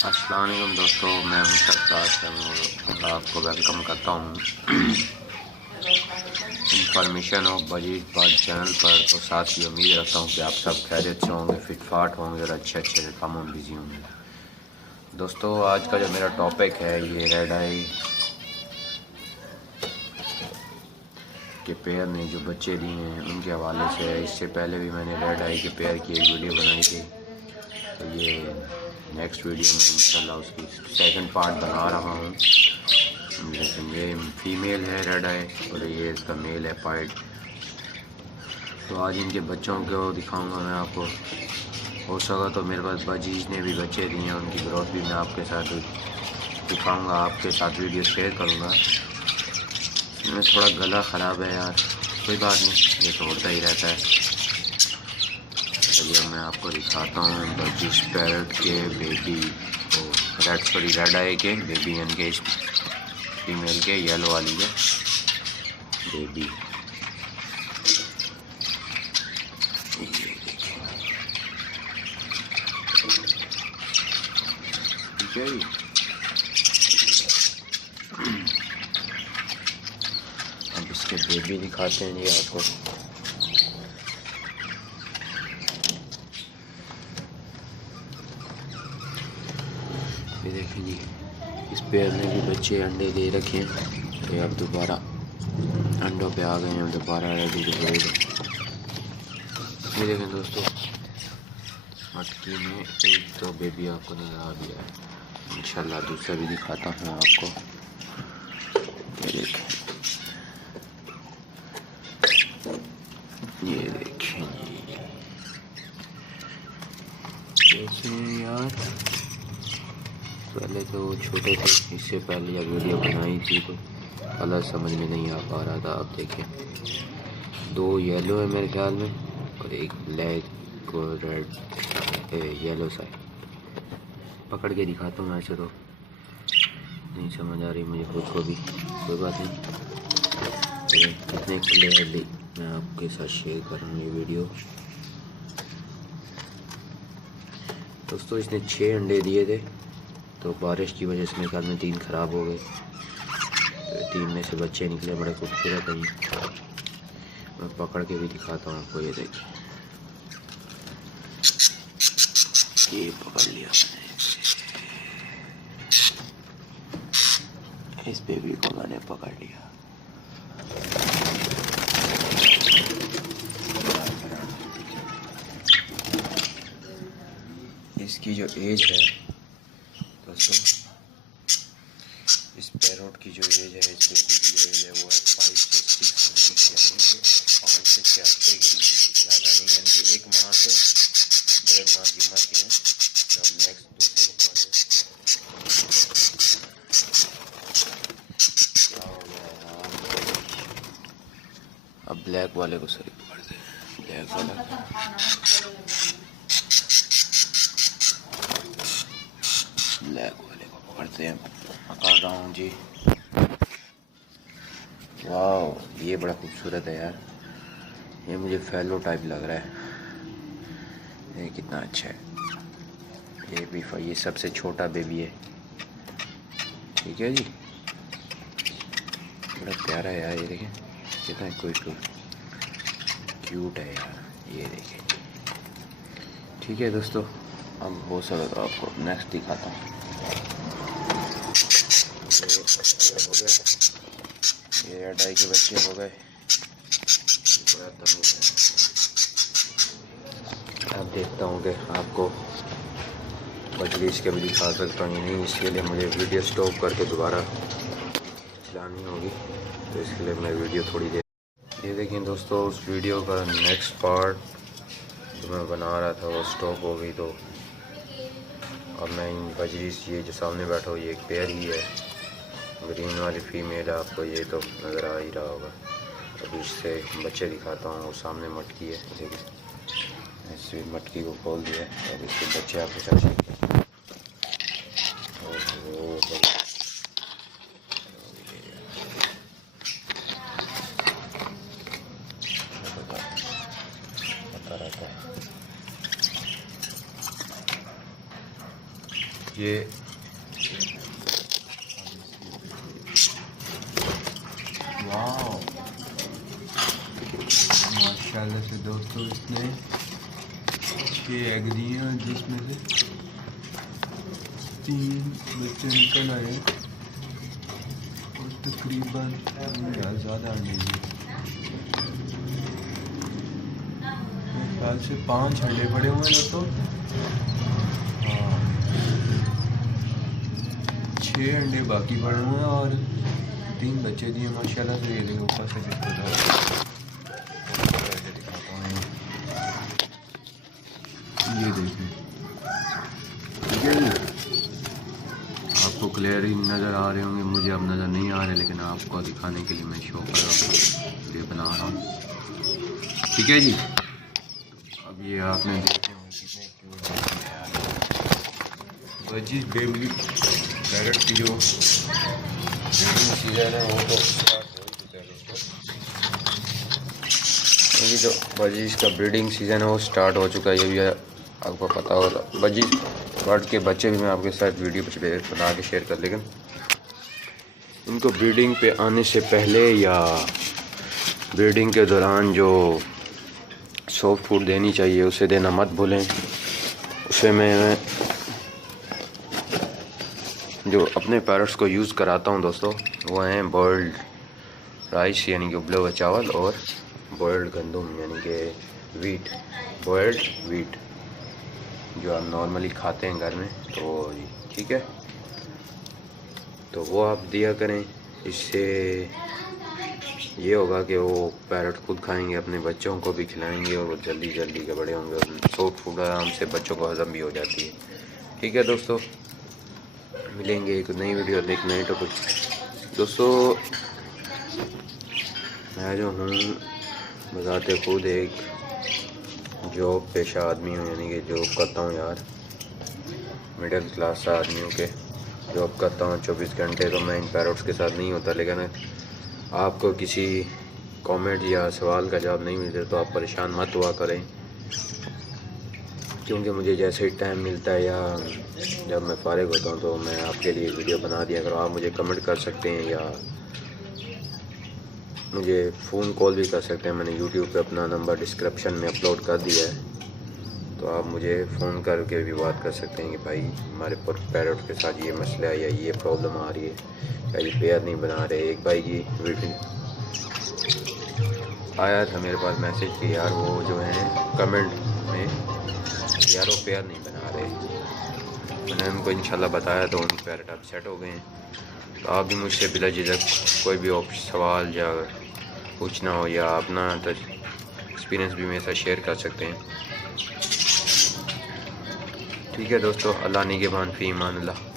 अस्सलाम वालेकुम दोस्तों, मैं हूं सरफराज और आपको वेलकम करता हूं information of budgies bird channel पर। तो साथ ही उम्मीद रखता हूं कि आप सब खैरियत से होंगे, फिटफाट होंगे और अच्छे अच्छे कामों में बिजी होंगे। दोस्तों, आज का जो मेरा टॉपिक है ये रेड आई के पेयर ने जो बच्चे दिए हैं उनके हवाले से है। इससे पहले भी मैंने रेड आई के पेयर की एक वीडियो बनाई थी, तो ये नेक्स्ट वीडियो में इंशाल्लाह उसकी सेकंड पार्ट बना रहा हूँ। लेकिन ये फीमेल है रेड आई और ये इसका मेल है पाइड। तो आज इनके बच्चों को दिखाऊंगा मैं आपको। हो सका तो मेरे पास बजीज ने भी बच्चे दिए हैं, उनकी ग्रोथ भी मैं आपके साथ दिखाऊंगा, आपके साथ वीडियो शेयर करूँगा। इसमें थोड़ा गला ख़राब है यार, कोई बात नहीं, ये तो होता ही रहता है। चलिए मैं आपको दिखाता हूँ बजीज पैरट के बेबी को, रेड आई के बेबी, यानी कि फीमेल के येलो वाली है बेबी। ये देखिए, ठीक है जी। अब इसके बेबी दिखाते हैं जी आपको। ये देखिए जी, इस पेड़ में भी बच्चे अंडे दे रखे हैं, तो अब दोबारा अंडों पे आ गए हैं, दोबारा रेडी टू ब्रीड। ये देखें दोस्तों, मटकी में एक दो बेबी आपको नज़र आ गया है। इंशाल्लाह दूसरा भी दिखाता हूँ आपको। ये देखें जी, कैसे यार, पहले तो छोटे थे, इससे पहले जब वीडियो बनाई थी तो कलर समझ में नहीं आ पा रहा था। अब देखिए, दो येलो है मेरे ख्याल में और एक ब्लैक और रेड येलो साइड। पकड़ के दिखाता हूँ, ऐसे तो नहीं समझ आ रही मुझे खुद को भी, कोई बात नहीं। इतने क्लियरली मैं आपके साथ शेयर कर रहा हूँ ये वीडियो। दोस्तों, इसने 6 अंडे दिए थे, तो बारिश की वजह से मेरे ख्याल में 3 ख़राब हो गए, तो 3 में से बच्चे निकले, बड़े खूबसूरत हैं। मैं पकड़ के भी दिखाता हूँ आपको। ये देखिए, ये पकड़ लिया मैंने, इस बेबी को मैंने पकड़ लिया। इसकी जो एज है दोस्तों, इस पैरोट की जो एज है, इस बेबी की जो एज है वो है 5 से 6 वीक्स, यानी 5 से 6 हफ्ते की, ज़्यादा नहीं, यानी कि 1 माह से 1.5 माह की उम्र के हैं। जब नेक्स्ट दूसरे को क्या हो गया यार, अब ब्लैक वाले को सही पकड़ते हैं, ब्लैक वाला पकड़ते हैं। पकड़ रहा हूँ जी। वाह, ये बड़ा खूबसूरत है यार, ये मुझे फैलो टाइप लग रहा है। ये कितना अच्छा है। ये भी ये सबसे छोटा बेबी है, ठीक है जी, बड़ा प्यारा है यार। ये देखें कितना कोई क्यूट है यार, ये देखें। ठीक है दोस्तों, अब हो सके तो आपको नेक्स्ट दिखाता हूँ। ये रेड आई के बच्चे हो गए, अब देखता हूँ कि आपको बजरीज के भी दिखा सकता हूँ, नहीं इसके लिए मुझे वीडियो स्टॉप करके दोबारा चलानी होगी, तो इसके लिए मैं वीडियो थोड़ी देर। ये देखिए दोस्तों, उस वीडियो का नेक्स्ट पार्ट जो मैं बना रहा था वो स्टॉप हो गई, तो अब मैं इन बजरीज, ये जो सामने बैठा हो ये एक पेयर ही है, ग्रीन वाली फीमेल है, आपको ये तो नज़र आ ही रहा होगा। अभी इससे बच्चे दिखाता हूँ। वो सामने मटकी है, देखिए, इस मटकी को खोल दिया और इसके बच्चे आपके साथ पता रहता है। ये वाह माशाल्लाह से दोस्तों, इसने 6 एग दिए हैं जिसमें से 3 बच्चे निकल आए और तकरीबन ज़्यादा अंडे दिए। मेरे ख्याल से 5 अंडे पड़े हुए हैं दोस्तों। हाँ 6 अंडे बाकी पड़े हुए हैं और 3 बच्चे दिए माशाल्लाह से। ये देखो ऊपर से दिखाता हूँ, ये देखिए ठीक है जी। आपको क्लियर ही नज़र आ रहे होंगे, मुझे अब नज़र नहीं आ रहे, लेकिन आपको दिखाने के लिए मैं शो कर रहा हूँ, ये बना रहा हूँ ठीक है जी। अब ये आपने देखे होंगे बजीज बेबी पैरट की जो सीजन है वो तो स्टार्ट हो चुका है दोस्तों। ये जो बजीज का ब्रीडिंग सीज़न है वो स्टार्ट हो चुका है, ये भी आपको पता होगा। बजीज बर्ड के बच्चे भी मैं आपके साथ वीडियो पे बना के शेयर कर, लेकिन इनको ब्रीडिंग पे आने से पहले या ब्रीडिंग के दौरान जो सॉफ्ट फूड देनी चाहिए उसे देना मत भूलें। उसे मैं जो अपने पैरट्स को यूज़ कराता हूं दोस्तों वो हैं बॉइल्ड राइस यानी कि उबले हुए चावल और बॉइल्ड गंदम यानी कि वीट, बॉइल्ड वीट जो आप नॉर्मली खाते हैं घर में, तो ठीक है तो वो आप दिया करें। इससे ये होगा कि वो पैरट खुद खाएंगे, अपने बच्चों को भी खिलाएंगे और वो जल्दी जल्दी के बड़े होंगे और सॉफ्ट फूड आराम से बच्चों को हजम भी हो जाती है। ठीक है दोस्तों, मिलेंगे एक नई वीडियो एक नई टॉपिक। दोस्तों मैं जो हूँ बजाते खुद एक जॉब पेशा आदमी हूँ, यानी कि जॉब करता हूँ यार, मिडिल क्लास आदमियों के जॉब करता हूँ 24 घंटे। तो मैं इन पैरट्स के साथ नहीं होता, लेकिन आपको किसी कमेंट या सवाल का जवाब नहीं मिलता तो आप परेशान मत हुआ करें, क्योंकि मुझे जैसे ही टाइम मिलता है या जब मैं फारिग होता हूँ तो मैं आपके लिए वीडियो बना दिया करूँ। आप मुझे कमेंट कर सकते हैं या मुझे फ़ोन कॉल भी कर सकते हैं। मैंने यूट्यूब पे अपना नंबर डिस्क्रिप्शन में अपलोड कर दिया है, तो आप मुझे फ़ोन करके भी बात कर सकते हैं कि भाई हमारे पैरट के साथ ये मसला है या ये प्रॉब्लम आ रही है या ये पेयर नहीं बना रहे। एक भाई की वीडियो आया था मेरे पास मैसेज कि यार वो जो है कमेंट में यार वो पेयर नहीं बना रहे। मैंने उनको इंशाल्लाह बताया तो उनके पैरट अब सेट हो गए हैं। तो आप भी मुझसे बिला झिझक कोई भी सवाल या पूछना हो या अपना एक्सपीरियंस भी मेरे साथ शेयर कर सकते हैं। ठीक है दोस्तों, अल्लाह निगहबान, फी ईमान अल्लाह।